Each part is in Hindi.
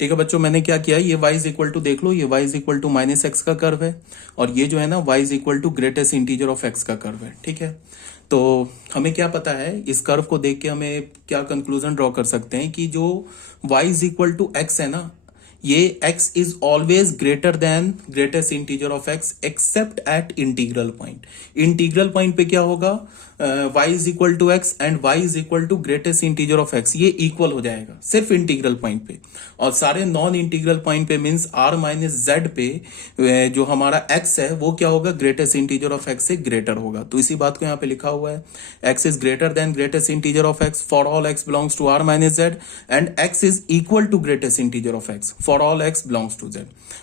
ठीक है बच्चों, मैंने क्या किया, ये y इज इक्वल टू देख लो, ये y is equal to minus X का कर्व है और ये जो है ना y is equal to greatest integer of x का कर्व है। ठीक है, तो हमें क्या पता है, इस कर्व को देख के हमें क्या कंक्लूजन ड्रॉ कर सकते हैं कि जो y is equal to X है ना, ये x is always greater than greatest integer of x except at integral point. Integral point पे क्या होगा, y is equal to X and y is equal to greatest integer of x, ये इक्वल हो जाएगा सिर्फ इंटीग्रल पॉइंट पे। और सारे नॉन इंटीग्रल पॉइंट पे मींस r माइनस जेड पे जो हमारा x है वो क्या होगा, ग्रेटेस्ट इंटीजर ऑफ x से ग्रेटर होगा। तो इसी बात को यहाँ पे लिखा हुआ है, x is greater than greatest integer of x for all x belongs to r minus Z and x is equal to greatest integer of x for all x belongs to z।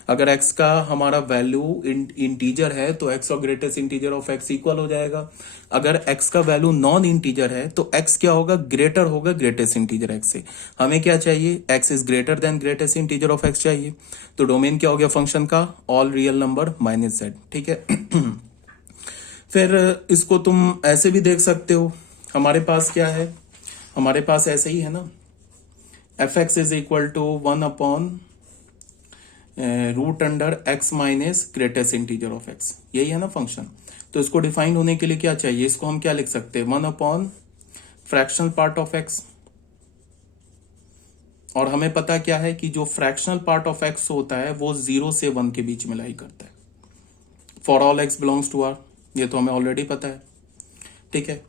अगर x का हमारा वैल्यू इंटीजर है तो x और greatest integer of x equal हो जाएगा। अगर x का वैल्यू नॉन इंटीजर है तो x क्या होगा, ग्रेटर होगा ग्रेटेस्ट इंटीजर x से। हमें क्या चाहिए, x is greater than greatest integer of x चाहिए। तो डोमेन क्या हो गया फंक्शन का, all real number minus z। ठीक है फिर इसको तुम ऐसे भी देख सकते हो, हमारे पास क्या है, हमारे पास ऐसे ही है ना, fx is equal to 1 upon root under x minus greatest integer of x, यही है ना फंक्शन। तो इसको डिफाइन होने के लिए क्या चाहिए, इसको हम क्या लिख सकते हैं, 1 upon fractional part of x। और हमें पता क्या है कि जो फ्रैक्शनल पार्ट ऑफ x होता है वो 0 से 1 के बीच में लाई करता है for all x belongs to r, ये तो हमें ऑलरेडी पता है। ठीक है,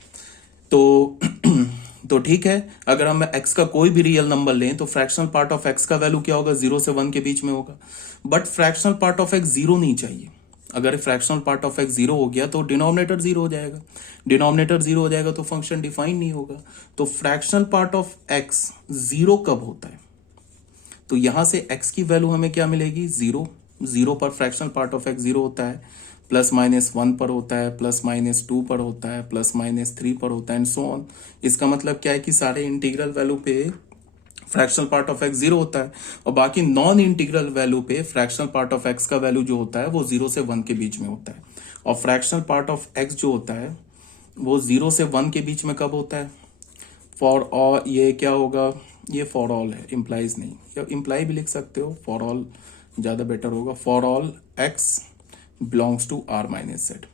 तो ठीक है, अगर हम x का कोई भी रियल नंबर लें तो फ्रैक्शनल पार्ट ऑफ x का वैल्यू क्या होगा, 0 से 1 के बीच में होगा। But fractional part of x 0 नहीं चाहिए। अगर फ्रैक्शनल पार्ट ऑफ x 0 हो गया तो डिनोमिनेटर 0 हो जाएगा, डिनोमिनेटर 0 हो जाएगा तो फंक्शन डिफाइन नहीं होगा। तो फ्रैक्शनल पार्ट ऑफ x 0 कब होता है, तो यहां से x की वैल्यू हमें क्या मिलेगी, 0। 0 पर फ्रैक्शनल पार्ट ऑफ x 0 होता है, प्लस माइनस 1 पर होता है, प्लस माइनस 2 पर होता है, प्लस माइनस 3 पर होता है एंड सो ऑन। इसका मतलब क्या है कि सारे इंटीग्रल वैल्यू पे फ्रैक्शनल पार्ट ऑफ x 0 होता है और बाकी नॉन इंटीग्रल वैल्यू पे फ्रैक्शनल पार्ट ऑफ x का वैल्यू जो होता है वो 0 से 1 के बीच में होता है। और फ्रैक्शनल पार्ट ऑफ x जो होता है वो 0 से 1 के बीच में कब होता है, फॉर ऑल, ये क्या होगा, ये फॉर ऑल है, इंप्लाइज नहीं, या इंप्लाई भी लिख सकते हो, फॉर ऑल ज्यादा बेटर होगा, for all x belongs to r minus Z.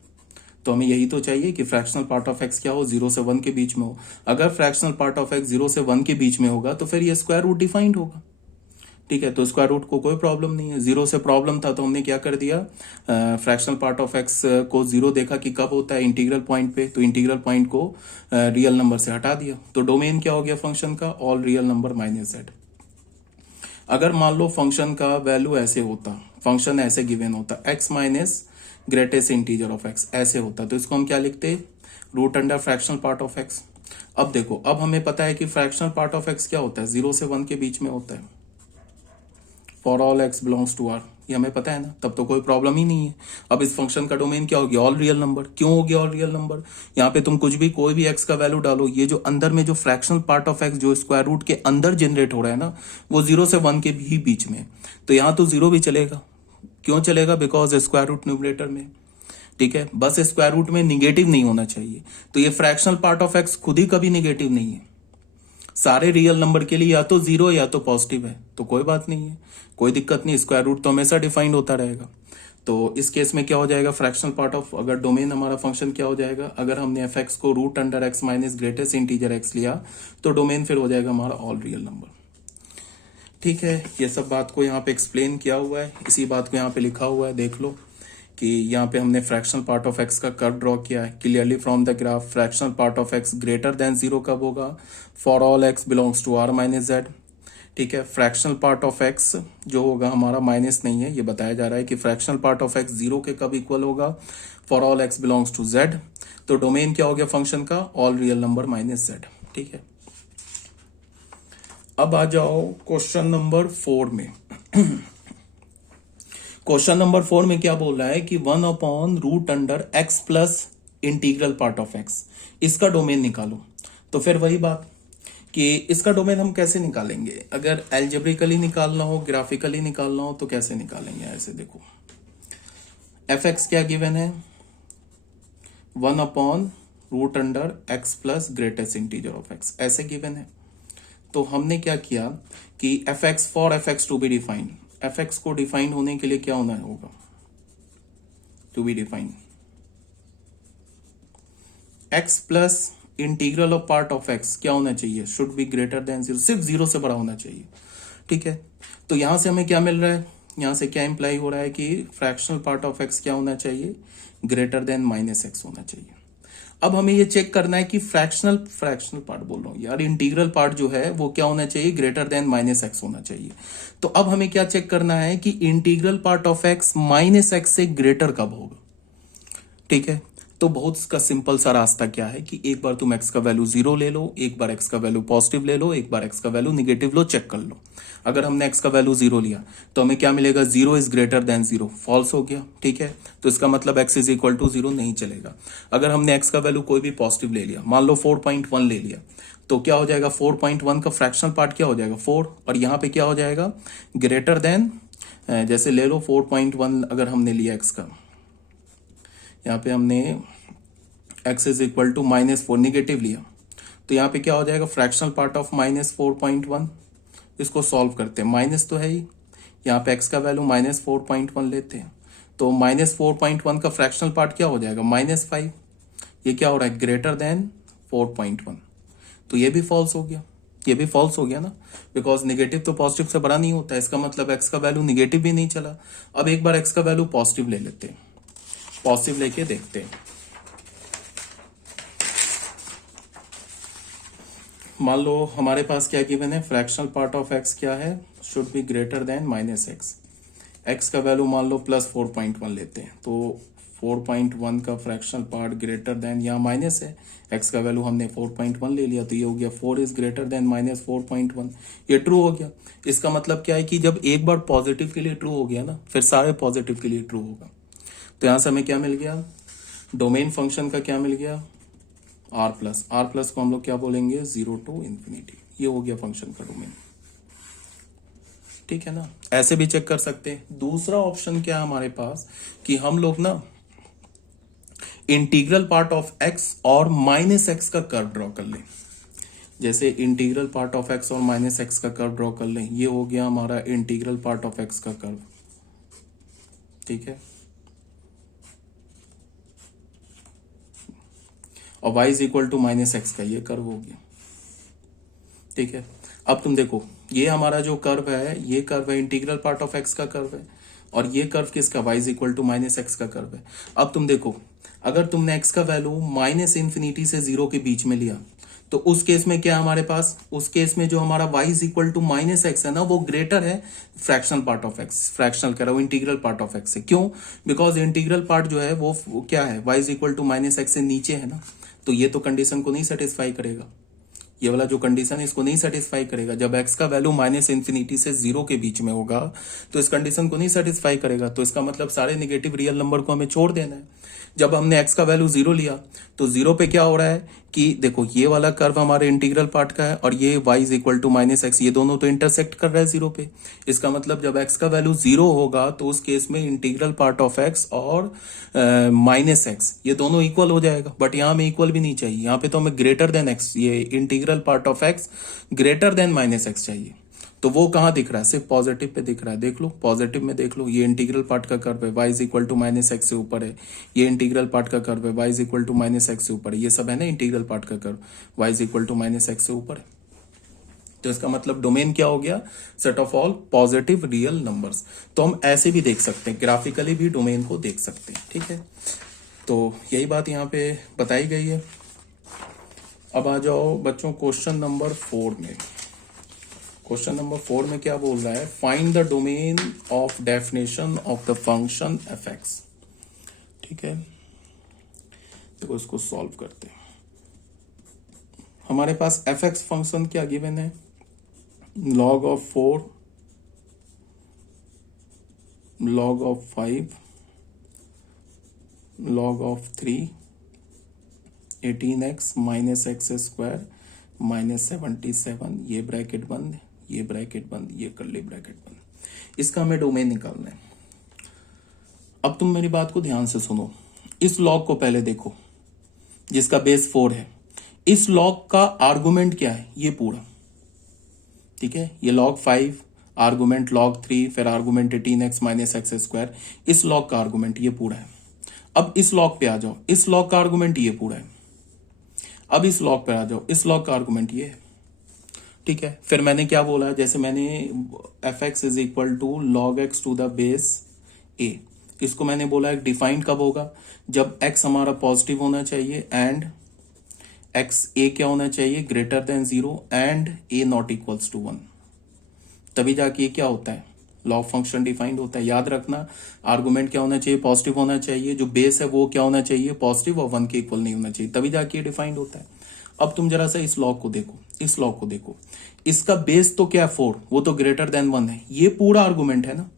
तो हमें यही तो चाहिए कि फ्रैक्शनल पार्ट ऑफ x क्या हो, 0 से 1 के बीच में हो। अगर फ्रैक्शनल पार्ट ऑफ x 0 से 1 के बीच में होगा तो फिर ये स्क्वायर रूट डिफाइंड होगा। ठीक है, तो स्क्वायर रूट को कोई प्रॉब्लम नहीं है, 0 से प्रॉब्लम था तो हमने क्या कर दिया, फ्रैक्शनल पार्ट ऑफ x को 0 देखा कि कब होता है, इंटीग्रल पॉइंट पे, तो इंटीग्रल पॉइंट को रियल नंबर से हटा दिया। तो डोमेन क्या हो गया फंक्शन का, all real number minus Z. अगर मान लो फंक्शन का वैल्यू ऐसे होता, फंक्शन ऐसे गिवन होता, x minus greatest integer of x ऐसे होता, तो इसको हम क्या लिखते, root under fractional part of x। अब देखो, अब हमें पता है कि फ्रैक्शनल पार्ट ऑफ x क्या होता है, 0 से 1 के बीच में होता है for all x belongs to r, ये हमें पता है ना, तब तो कोई प्रॉब्लम ही नहीं है। अब इस फंक्शन का डोमेन क्या हो गया, ऑल रियल नंबर। क्यों हो गया ऑल रियल नंबर, यहाँ पे तुम कुछ भी कोई भी x का वैल्यू डालो, ये जो अंदर में जो फ्रैक्शनल पार्ट ऑफ x जो स्क्वायर रूट के अंदर जनरेट हो रहा है ना, वो 0 से 1 के भी बीच में, तो यहाँ तो 0 भी चलेगा। क्यों चलेगा, बिकॉज स्क्वायर रूट न्यूमरेटर में। ठीक है, बस स्क्वायर रूट में निगेटिव नहीं होना चाहिए। तो ये फ्रैक्शनल पार्ट ऑफ x खुद ही कभी निगेटिव नहीं है, सारे रियल नंबर के लिए या तो 0 या तो पॉजिटिव है, तो कोई बात नहीं है, कोई दिक्कत नहीं, स्क्वायर रूट तो हमेशा डिफाइंड होता रहेगा। तो इस केस में क्या हो जाएगा, फ्रैक्शनल पार्ट ऑफ, अगर डोमेन हमारा फंक्शन क्या हो जाएगा, अगर हमने fx को root under x minus greatest integer x लिया तो डोमेन फिर हो जाएगा हमारा ऑल रियल नंबर। ठीक है, ये सब बात को यहाँ पे एक्सप्लेन किया हुआ है, इसी बात को यहाँ पे लिखा हुआ है, देख लो कि यहाँ पे हमने फ्रैक्शनल पार्ट ऑफ x का कर्व ड्रॉ किया है। Clearly from the graph fractional part of x greater than 0 कब होगा, for all x belongs to r minus Z. ठीक है, फ्रैक्शनल पार्ट ऑफ x जो होगा हमारा माइनस नहीं है, ये बताया जा रहा है कि फ्रैक्शनल पार्ट ऑफ x 0 के कब इक्वल होगा, for all x belongs to z। तो डोमेन क्या हो गया फंक्शन का, all real number minus z। ठीक है, अब आ जाओ क्वेश्चन नंबर 4 में। क्वेश्चन नंबर 4 में क्या बोल रहा है कि 1 upon root under x plus integral part of x, इसका डोमेन निकालो। तो फिर वही बात कि इसका डोमेन हम कैसे निकालेंगे, अगर एल्जेब्रिकली निकालना हो, ग्राफिकली निकालना हो तो कैसे निकालेंगे। ऐसे देखो, fx क्या गिवन है, 1 upon root under x plus greatest integer of x, ऐसे गिवन है। तो हमने क्या किया कि F X for F X to be defined, F X को डिफाइन होने के लिए क्या होना होगा, to be defined X plus integral of part of X क्या होना चाहिए, should be greater than zero, सिर्फ जीरो से बड़ा होना चाहिए। ठीक है, तो यहां से हमें क्या मिल रहा है, यहां से क्या इंप्लाई हो रहा है कि फ्रैक्शनल पार्ट ऑफ एक्स क्या होना चाहिए, ग्रेटर देन माइनस एक्स होना चाहिए। अब हमें ये चेक करना है कि फ्रैक्शनल पार्ट बोल रहा हूं यार, इंटीग्रल पार्ट जो है वो क्या होना चाहिए, ग्रेटर देन माइनस एक्स होना चाहिए। तो अब हमें क्या चेक करना है कि integral part of x minus x से ग्रेटर कब होगा। ठीक है, तो बहुत इसका सिंपल सा रास्ता क्या है कि एक बार तुम एक्स का वैल्यू जीरो ले लो, एक बार एक्स का वैल्यू पॉजिटिव ले लो, एक बार एक्स का वैल्यू निगेटिव लो, चेक कर लो। अगर हमने एक्स का वैल्यू जीरो लिया तो हमें क्या मिलेगा, zero is greater than zero, false हो गया। ठीक है, तो इसका मतलब X is equal to zero नहीं चलेगा। अगर हमने एक्स का वैल्यू कोई भी पॉजिटिव ले लिया, मान लो 4.1 ले लिया, तो क्या हो जाएगा, 4.1 का फ्रैक्शनल पार्ट क्या हो जाएगा, 4, और यहां पे क्या हो जाएगा, ग्रेटर देन, जैसे ले लो 4.1 अगर हमने लिया एक्स का, यहाँ पे हमने x is equal to -4 negative लिया, तो यहाँ पे क्या हो जाएगा, फ्रैक्शनल पार्ट ऑफ -4.1, इसको सॉल्व करते हैं, माइनस तो है ही, यहाँ पे x का वैल्यू -4.1 लेते हैं, तो -4.1 का फ्रैक्शनल पार्ट क्या हो जाएगा, -5, ये क्या हो रहा है, ग्रेटर देन 4.1, तो ये भी फॉल्स हो गया, ये भी फॉल्स हो गया ना, बिकॉज निगेटिव तो पॉजिटिव से बड़ा नहीं होता है, इसका मतलब x का वैल्यू निगेटिव भी नहीं चला। अब एक बार x का वैल्यू पॉजिटिव ले लेते हैं, पॉजिटिव लेके देखते हैं। मान लो हमारे पास क्या गिवन है, फ्रैक्शनल पार्ट ऑफ एक्स क्या है, should be greater then minus x, x का वैल्यू मान लो +4.1 लेते हैं, तो 4.1 का फ्रैक्शनल पार्ट ग्रेटर देन, यहाँ माइनस है, एक्स का वैल्यू हमने 4.1 ले लिया, तो ये हो गया 4 इज ग्रेटर देन -4.1, ये ट्रू हो गया। इसका मतलब क्या है कि जब एक बार पॉजिटिव के लिए ट्रू हो गया ना, फिर सारे पॉजिटिव के लिए ट्रू होगा। तो यहां से हमें क्या मिल गया, डोमेन फंक्शन का क्या मिल गया, आर प्लस को हम लोग क्या बोलेंगे, 0 to इंफिनिटी, ये हो गया फंक्शन का डोमेन। ठीक है ना, ऐसे भी चेक कर सकते हैं। दूसरा ऑप्शन क्या है हमारे पास कि हम लोग ना इंटीग्रल पार्ट ऑफ एक्स और माइनस एक्स का कर्व ड्रॉ कर लें, जैसे इंटीग्रल पार्ट ऑफ एक्स और माइनस एक्स का कर्व ड्रॉ कर लें, ये हो गया हमारा इंटीग्रल पार्ट ऑफ एक्स का कर्व। ठीक है, और y is equal to -x का ये कर्व हो गया। ठीक है, अब तुम देखो ये हमारा जो कर्व है, ये कर्व है इंटीग्रल पार्ट ऑफ x का कर्व है, और ये कर्व किसका, y is equal to -x का कर्व है। अब तुम देखो, अगर तुमने x का वैल्यू -∞ से 0 के बीच में लिया, तो उस केस में क्या हमारे पास, उस केस में जो हमारा y is equal to -x है ना, वो ग्रेटर है fractional part of x, fractional कह रहा हूं इंटीग्रल पार्ट ऑफ x से। क्यों, बिकॉज इंटीग्रल पार्ट जो है वो क्या है, y is equal to -x से नीचे है ना, तो ये तो कंडीशन को नहीं सेटिस्फाई करेगा, ये वाला जो कंडीशन है इसको नहीं सेटिस्फाई करेगा। जब x का वैल्यू -∞ से 0 के बीच में होगा तो इस कंडीशन को नहीं सेटिस्फाई करेगा, तो इसका मतलब सारे नेगेटिव रियल नंबर को हमें छोड़ देना है। जब हमने x का वैल्यू 0 लिया तो 0 पे क्या हो रहा है कि देखो ये वाला कर्व हमारे इंटीग्रल पार्ट का है, और ये y is equal to -x, ये दोनों तो इंटरसेक्ट कर रहा है 0 पे। इसका मतलब जब x का वैल्यू 0 होगा तो उस केस में इंटीग्रल पार्ट ऑफ x और -x ये दोनों इक्वल हो जाएगा, बट यहाँ में इक्वल भी नहीं चाहिए, यहाँ पे तो हमें ग्रेटर देन x, ये integral part of x greater then -x चाहिए। तो वो कहाँ दिख रहा है, सिर्फ पॉजिटिव पे दिख रहा है, देख लो पॉजिटिव में देख लो, ये इंटीग्रल पार्ट का कर्व है, y is equal to -x से ऊपर है, ये इंटीग्रल पार्ट का कर्व है, y is equal to -x से ऊपर है, ये सब है ना इंटीग्रल पार्ट का curve, y is equal to -x से ऊपर है। तो इसका मतलब डोमेन क्या हो गया, set of all positive real numbers. तो हम ऐसे भी देख सकते हैं, ग्राफिकली भी डोमेन को देख सकते हैं। ठीक है, तो यही बात यहाँ पे बताई गई है। अब आ जाओ बच्चों क्वेश्चन नंबर 4 में। क्वेश्चन नंबर 4 में क्या बोल रहा है, find the domain of definition of the function F x. ठीक है, देखो इसको सॉल्व करते हैं। हमारे पास एफ एक्स फंक्शन क्या गिवन है, log of 4, log of 5, log of 3, 18x minus x square -77, ये ब्रैकेट बंद, ये ब्रैकेट बंद, ये कर्ली ब्रैकेट बंद। इसका हमें डोमेन निकालना है। अब तुम मेरी बात को ध्यान से सुनो, इस लॉग को पहले देखो जिसका बेस 4 है, इस लॉग का आर्गुमेंट क्या है, ये पूरा ठीक है, ये log 5 आर्गुमेंट log 3 फिर argument 18x minus x square, इस log का आर्गुमेंट ये पूरा है। अब इस log पे आ जाओ, इस log का आर्गुमेंट ये पूरा है। अब इस log पे आ जाओ, इस log का आर्गुमेंट ये है। ठीक है, फिर मैंने क्या बोला, जैसे मैंने F X is equal to log X to the base A, इसको मैंने बोला एक डिफाइंड कब होगा, जब एक्स हमारा पॉजिटिव होना चाहिए एंड एक्स ए क्या होना चाहिए, greater than 0 and A not equals to 1, तभी जाके ये क्या होता है, लॉ ऑफ फंक्शन डिफाइंड होता है। याद रखना, आर्गुमेंट क्या होना चाहिए, पॉजिटिव होना चाहिए, जो बेस है वो क्या होना चाहिए, पॉजिटिव और 1 के इक्वल नहीं होना चाहिए, तभी जाके ये डिफाइंड होता है। अब तुम जरा सा इस लॉ को देखो, इस लॉ को देखो, इसका बेस तो क्या है 4, वो तो ग्रेटर देन 1 है, ये पूरा आर्गुमेंट है ना,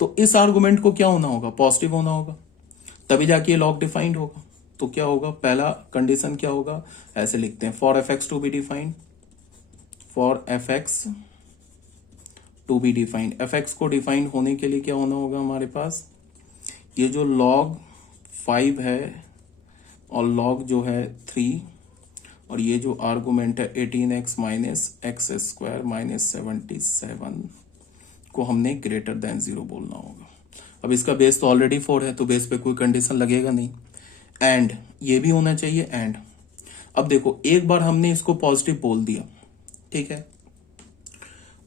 तो इस आर्गुमेंट को क्या होना होगा, पॉजिटिव होना होगा, तभी जाके ये लॉ डिफाइंड होगा। तो क्या होगा, पहला कंडीशन क्या होगा, ऐसे लिखते हैं, for F X to be defined, for F X to be defined, F X को डिफाइंड होने के लिए क्या होना होगा हमारे पास, ये जो log 5 है और log जो है 3 और ये जो आर्गुमेंट है 18x minus x square minus 77 को हमने ग्रेटर देन 0 बोलना होगा। अब इसका बेस तो ऑलरेडी 4 है, तो बेस पे कोई कंडीशन लगेगा नहीं, एंड ये भी होना चाहिए एंड। अब देखो, एक बार हमने इसको पॉजिटिव बोल दिया, ठीक है,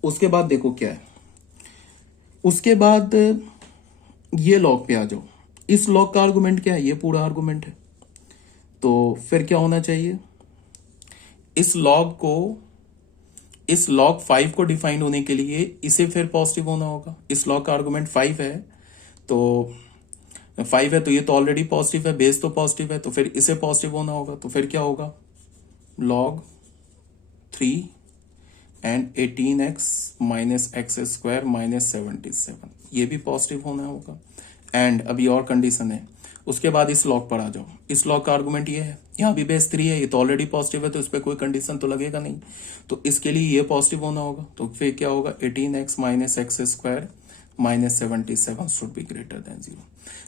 उसके बाद देखो क्या है, उसके बाद ये लॉग पे आ जाओ, इस लॉग का आर्गुमेंट क्या है, ये पूरा आर्गुमेंट है, तो फिर क्या होना चाहिए, इस लॉग 5 को डिफाइन होने के लिए इसे फिर पॉजिटिव होना होगा। इस लॉग का आर्गुमेंट 5 है, तो 5 है तो ये तो ऑलरेडी पॉजिटिव है, बेस तो पॉजिटिव है, तो फिर इसे पॉजिटिव होना होगा, तो फिर क्या होगा, log 3 and 18x minus x square minus 77, ये भी पॉजिटिव होना होगा, एंड अभी और कंडीशन है। उसके बाद इस लॉग पर आ जाओ, इस लॉग का आर्गुमेंट ये है, यहाँ भी बेस 3 है, ये तो ऑलरेडी पॉजिटिव है, तो इस पर कोई कंडीशन तो लगेगा नहीं, तो इसके लिए ये पॉजिटिव होना होगा, तो फिर क्या होगा, 18x minus x square minus 77 should be greater than 0।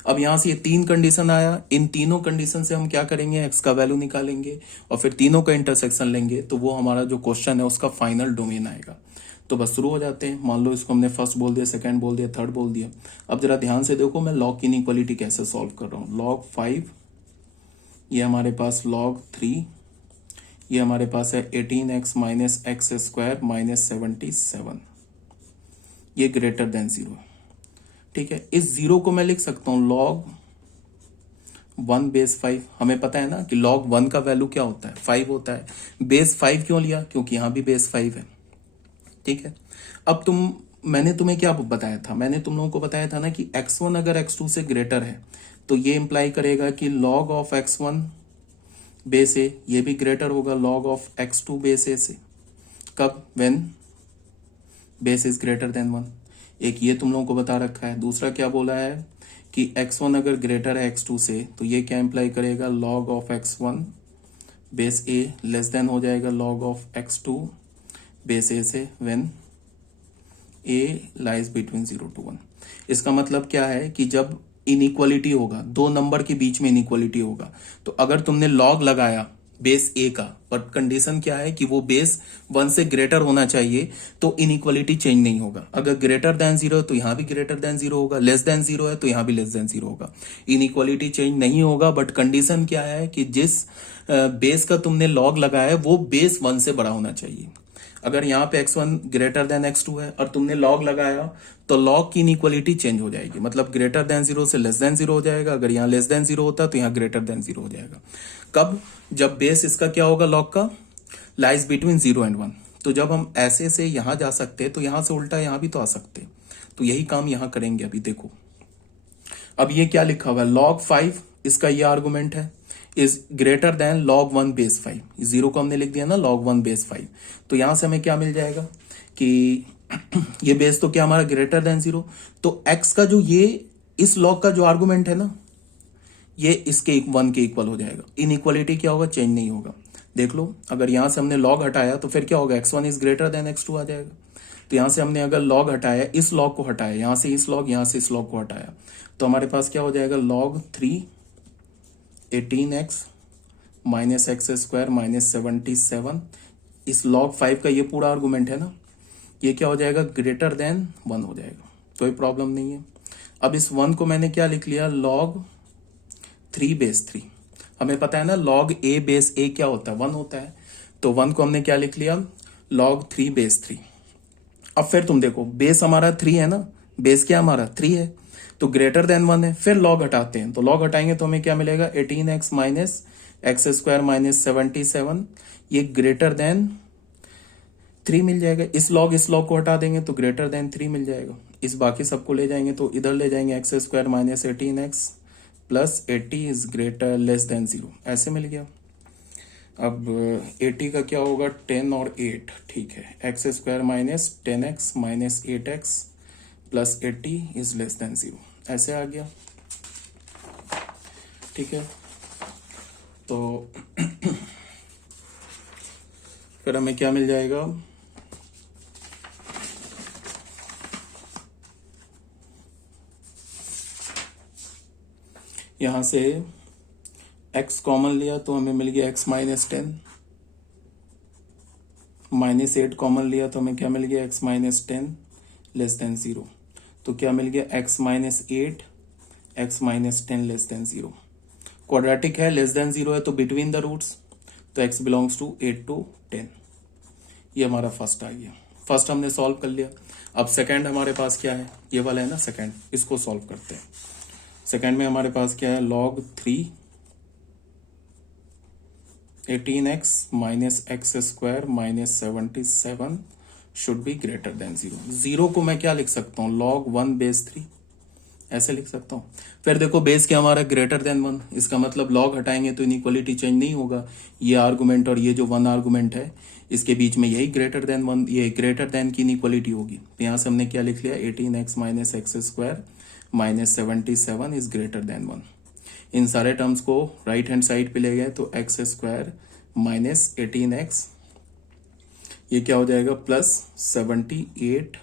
अब यहां से ये 3 कंडीशन आया, इन तीनों कंडीशन से हम क्या करेंगे, x का वैल्यू निकालेंगे और फिर तीनों का इंटरसेक्शन लेंगे, तो वो हमारा जो क्वेश्चन है उसका फाइनल डोमेन आएगा। तो बस शुरू हो जाते हैं। मान लो इसको हमने फर्स्ट बोल दिया, सेकंड बोल दिया, थर्ड बोल दिया। अब जरा ध्यान से देखो मैं लॉग की इनइक्वालिटी कैसे सॉल्व कर रहा हूं। log 5, ये हमारे पास log 3, ये हमारे पास है 18x minus x square minus 77, ये ग्रेटर देन 0। ठीक है, इस 0 को मैं लिख सकता हूं log 1 बेस 5। हमें पता है ना कि log 1 का वैल्यू क्या होता है, 5 होता है। बेस 5 क्यों लिया, क्योंकि यहां भी बेस 5 है। ठीक है, अब मैंने तुम्हें क्या बताया था, मैंने तुम लोगों को बताया था ना कि x1 अगर x2 से ग्रेटर है तो ये इंप्लाई करेगा कि log ऑफ x1 बेस ए, ये भी ग्रेटर होगा log ऑफ x2 बेस ए से। कब, when base is greater then 1। एक ये तुम लोगों को बता रखा है। दूसरा क्या बोला है कि x1 अगर ग्रेटर है x2 से, तो ये क्या इंप्लाई करेगा, log of x1 base A less than हो जाएगा log ऑफ x2 बेस ए से when A lies between 0 to 1। इसका मतलब क्या है कि जब इनइक्वालिटी होगा, दो नंबर के बीच में इनइक्वालिटी होगा, तो अगर तुमने लॉग लगाया बेस ए का, बट कंडीशन क्या है कि वो बेस 1 से ग्रेटर होना चाहिए, तो इनइक्वालिटी चेंज नहीं होगा। अगर ग्रेटर देन 0 तो यहां भी ग्रेटर देन 0 होगा, लेस देन 0 है तो यहां भी लेस देन 0 होगा। इनइक्वालिटी चेंज नहीं होगा, बट कंडीशन क्या है कि जिस बेस का तुमने लॉग लगाया है वो बेस 1 से बड़ा होना चाहिए। अगर यहाँ पे x1 ग्रेटर देन x2 है और तुमने लॉग लगाया, तो लॉग की इनइक्वालिटी चेंज हो जाएगी, मतलब ग्रेटर देन 0 से लेस देन 0 हो जाएगा। अगर यहाँ लेस देन 0 होता तो यहाँ ग्रेटर देन 0 हो जाएगा। कब, जब बेस इसका क्या होगा, लॉग का लाइज बिटवीन 0 एंड 1। तो जब हम ऐसे से यहां जा सकते हैं तो यहां से उल्टा यहां भी तो आ सकते हैं, तो यही काम यहां करेंगे। अभी देखो, अब ये क्या लिखा हुआ है, log 5 इसका ये आर्गुमेंट है, is greater then log 1 base 5। 0 को हमने लिख दिया ना log 1 बेस 5, तो यहां से हमें क्या मिल जाएगा कि ये बेस तो क्या हमारा ग्रेटर देन 0, तो x का जो ये इस log का जो आर्गुमेंट है ना, ये इसके 1 के इक्वल हो जाएगा। इनइक्वालिटी क्या होगा, चेंज नहीं होगा। देख लो, अगर यहां से हमने log हटाया तो फिर क्या होगा, x1 is greater then x2 आ जाएगा। तो यहां से हमने अगर log हटाया, इस log को हटाया, यहां से इस log, यहां से इस log को हटाया, तो हमारे पास क्या हो जाएगा, log 3 18x minus x square minus 77। इस log 5 का ये पूरा आर्गुमेंट है ना, ये क्या हो जाएगा, ग्रेटर देन 1 हो जाएगा, कोई प्रॉब्लम नहीं है। अब इस 1 को मैंने क्या लिख लिया, log 3/3। हमें पता है ना log a बेस a क्या होता है, 1 होता है, तो 1 को हमने क्या लिख लिया, log 3/3। अब फिर तुम देखो बेस हमारा 3 है ना, बेस क्या हमारा 3 है, तो ग्रेटर देन 1 है, फिर लॉग हटाते हैं, तो लॉग हटाएंगे तो हमें क्या मिलेगा, 18x minus x square minus 77, ये ग्रेटर देन 3 मिल जाएगा। इस लॉग को हटा देंगे तो ग्रेटर देन 3 मिल जाएगा। इस बाकी सबको ले जाएंगे तो इधर ले जाएंगे, x square minus 18x plus 80 is greater less than 0, ऐसे मिल गया। अब 80 का क्या होगा, 10 और 8, ठीक है, x square minus 10x minus 8x plus 80 is less than 0, ऐसे आ गया, ठीक है। तो फिर हमें क्या मिल जाएगा, यहां से x कॉमन लिया तो हमें मिल गया x माइनस 10, माइनस 8 कॉमन लिया तो हमें क्या मिल गया, x माइनस 10 लेस देन 0, तो क्या मिल गया, x minus 8 x minus 10 less than 0। Quadratic है, लेस देन 0 है तो बिटवीन द रूट्स, तो x बिलोंग्स टू 8 to 10। ये हमारा फर्स्ट आ गया, फर्स्ट हमने सॉल्व कर लिया। अब सेकंड हमारे पास क्या है, ये वाला है ना सेकंड, इसको सॉल्व करते हैं। सेकंड में हमारे पास क्या है, log 3 18x minus x square minus 77 should be greater than 0। 0 को मैं क्या लिख सकता हूँ, log 1/3, ऐसे लिख सकता हूँ। फिर देखो बेस क्या हमारा, ग्रेटर देन 1, इसका मतलब लॉग हटाएंगे तो इनइक्वालिटी चेंज नहीं होगा, ये आर्गुमेंट और ये जो 1 आर्गुमेंट है इसके बीच में यही ग्रेटर देन 1, ये ग्रेटर देन की इनइक्वालिटी होगी। तो यहाँ से हमने क्या लिख लिया, 18x minus x square minus 77 is greater then 1। इन सारे टर्म्स को राइट हैंड साइड पे ले गए तो एक्स स्क्वायर माइनस 18x, ये क्या हो जाएगा, प्लस 78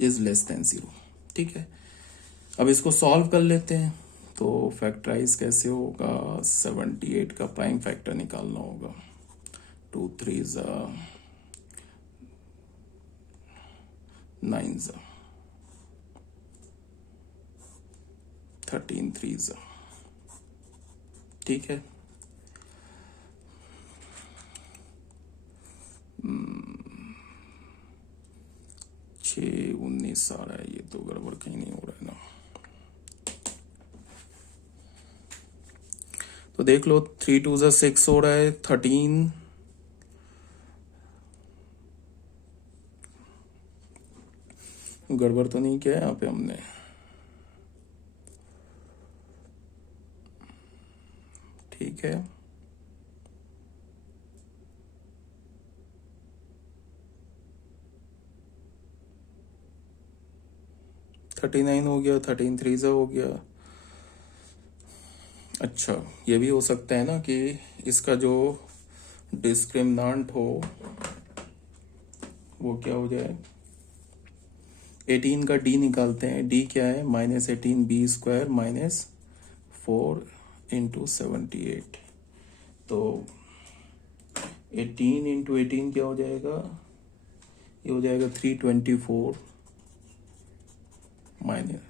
इज लेस देन 0, ठीक है। अब इसको सॉल्व कर लेते हैं, तो फैक्टराइज कैसे होगा, 78 का प्राइम फैक्टर निकालना होगा, 2 3 9 13 3, ठीक है। 6 19 आ रहा है, ये तो गड़बड़ कहीं नहीं हो रहा है ना, तो देख लो 3 2 6 हो रहा है, 13 गड़बड़ तो नहीं किया यहाँ पे हमने, ठीक है। थर्टी 9 हो गया, 13 3 हो गया। अच्छा, ये भी हो सकता है ना कि इसका जो डिस्क्रिमिनांट हो वो क्या हो जाए, 18 का d निकालते हैं, d क्या है, minus 18 B square minus 4 into 78, तो 18 इंटू 18 क्या हो जाएगा, ये हो जाएगा 324 माइनस,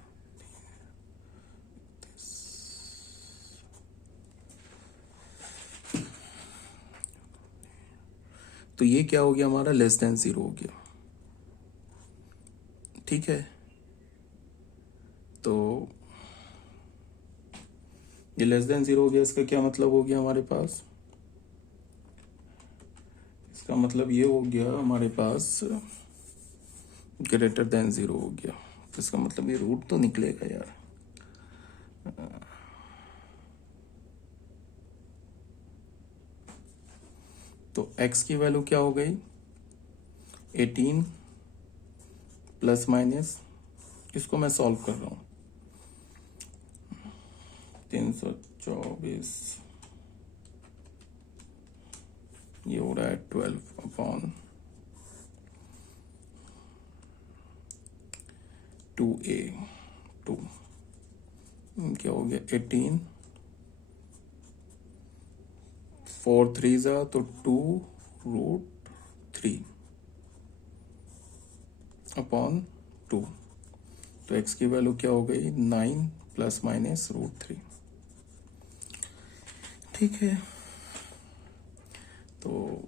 तो ये क्या हो गया हमारा, लेस देन 0 हो गया, ठीक है। तो ये लेस देन 0 हो गया, इसका क्या मतलब हो गया हमारे पास, इसका मतलब ये हो गया हमारे पास ग्रेटर देन 0 हो गया, तो इसका मतलब ये रूट तो निकलेगा यार। तो x की वैल्यू क्या हो गई, 18 प्लस माइनस, इसको मैं सॉल्व कर रहा हूं, 324, ये हो रहा है 12/2a 2, क्या हो गया 18, 4 3 तो 2√3, अपॉन 2। तो x की वैल्यू क्या हो गई 9 प्लस माइनस √3। ठीक है, तो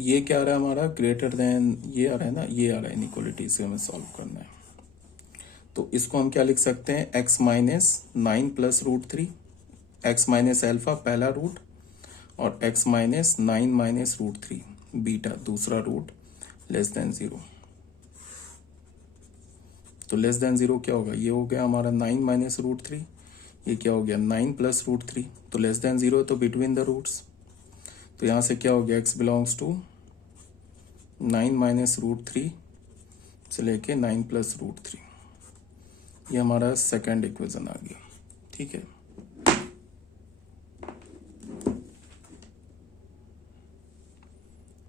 ये क्या आ रहा है हमारा ग्रेटर देन, ये आ रहा है ना, ये आ रहा है इनइक्वालिटी से हमें सॉल्व करना है। तो इसको हम क्या लिख सकते हैं, x minus 9 plus √3, x minus alpha पहला रूट और x माइनस 9 माइनस √3 बीटा दूसरा रूट लेस देन 0। तो लेस देन 0 क्या होगा, ये हो गया हमारा 9 माइनस √3, ये क्या हो गया 9 प्लस √3। तो लेस देन 0 तो बिटवीन द रूट्स, तो यहां से क्या हो गया x बिलोंग्स टू 9 माइनस √3 से लेके 9 प्लस √3। ये हमारा सेकंड इक्वेशन आ गया। ठीक है।